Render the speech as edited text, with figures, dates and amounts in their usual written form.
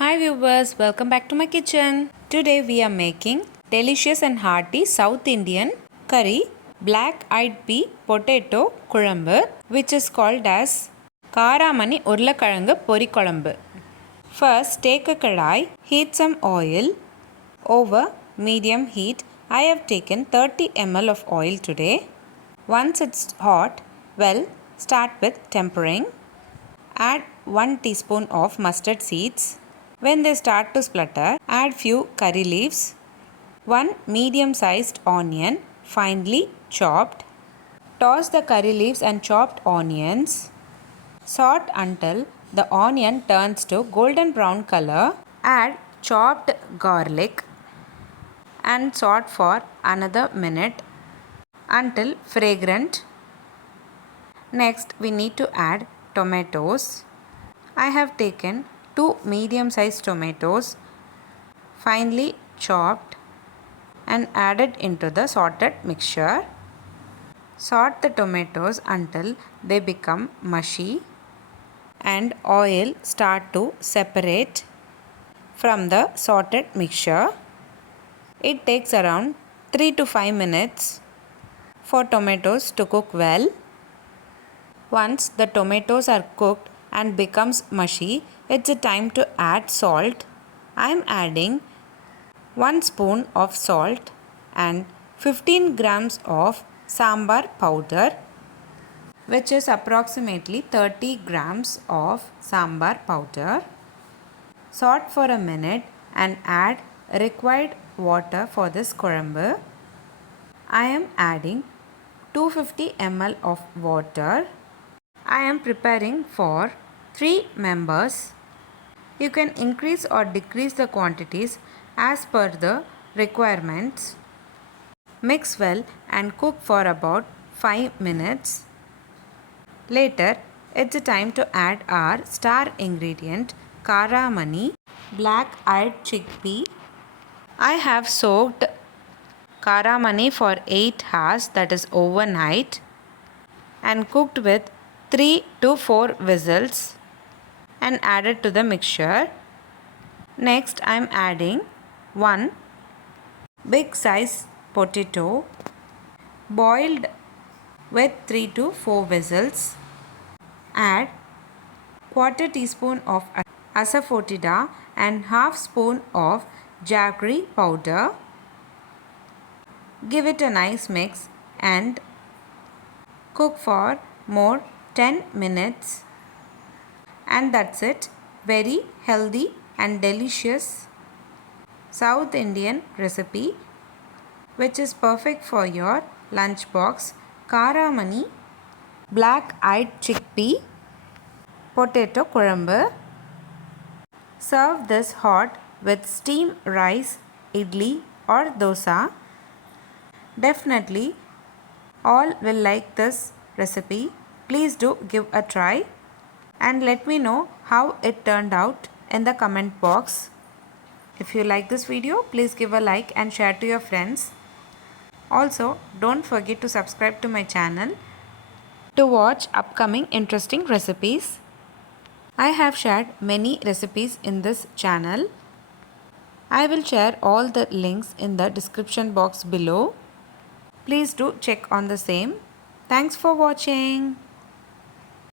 Hi viewers, welcome back to my kitchen. Today we are making delicious and hearty South Indian curry black eyed pea potato kulambu, which is called as Karamani urulaikilangu kulambu. First take a kadai, heat some oil over medium heat. I have taken 30 ml of oil today. Once it's hot, start with tempering. Add 1 teaspoon of mustard seeds. When they start to splutter, add few curry leaves, 1 medium-sized onion finely chopped. Toss the curry leaves and chopped onions. Saute until the onion turns to golden brown color. Add chopped garlic and saute for another minute until fragrant. Next, we need to add tomatoes. I have taken 2 medium-sized tomatoes finely chopped and added into the sorted mixture. Saute the tomatoes until they become mushy and oil start to separate from the sorted mixture. It takes around 3 to 5 minutes for tomatoes to cook well. Once the tomatoes are cooked and becomes mushy, it's a time to add salt. I am adding 1 spoon of salt and 15 grams of sambar powder, which is approximately 30 grams of sambar powder. Saute for a minute and add required water for this kulambu. I am adding 250 ml of water. I am preparing for 3 members. You can increase or decrease the quantities as per the requirements. Mix well and cook for about 5 minutes. Later, it's time to add our star ingredient, Karamani black-eyed chickpea. I have soaked Karamani for 8 hours, that is overnight, and cooked with 3 to 4 whistles and added to the mixture. Next, I am adding 1 big size potato boiled with 3 to 4 whistles. Add quarter teaspoon of asafoetida and half spoon of jaggery powder. Give it a nice mix and cook for more 10 minutes. And that's it. Very healthy and delicious South Indian recipe, which is perfect for your lunchbox. Karamani black-eyed chickpea potato kulambu. Serve this hot with steamed rice, idli or dosa. Definitely all will like this recipe. Please do give a try and let me know how it turned out in the comment box. If you like this video, please give a like and share to your friends. Also, don't forget to subscribe to my channel to watch upcoming interesting recipes. I have shared many recipes in this channel. I will share all the links in the description box below. Please do check on the same. Thanks for watching.